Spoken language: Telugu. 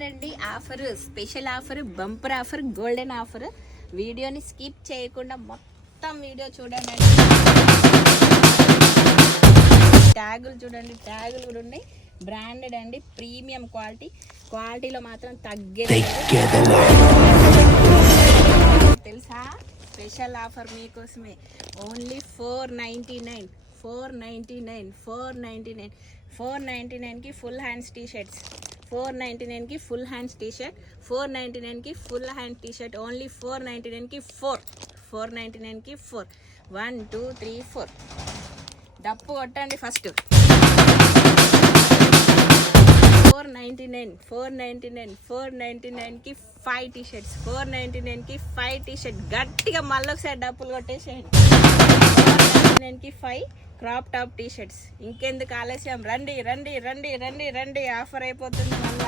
ఆఫర్ అండి. Offer special offer, bumper offer, golden offer. వీడియోని స్కిప్ చేయకుండా మొత్తం వీడియో చూడండి. ట్యాగులు చూడండి, ట్యాగులు కూడా ఉన్నాయి. బ్రాండెడ్ అండి, ప్రీమియం క్వాలిటీలో మాత్రం తగ్గేది తెలుసా. స్పెషల్ ఆఫర్ మీకోసమే. ఓన్లీ $499కి ఫుల్ హ్యాండ్స్ టీ షర్ట్స్, $499కి ఫుల్ హ్యాండ్స్ టీ షర్ట్, $499కి full hand T shirt. Only $499కి 4 1 2 3 4 డప్పు కొట్టండి ఫస్ట్. 499కి 5 టీ షర్ట్స్, 499కి 5 టీ షర్ట్. గట్టిగా మళ్ళొకసారి డప్పులు కొట్టేసేయండి. 499కి 5 క్రాప్ టాప్ టీ షర్ట్స్. ఇంకెందుకు ఆలస్యం, రండి రండి రండి రండి రండి. ఆఫర్ అయిపోతుంది మళ్ళీ.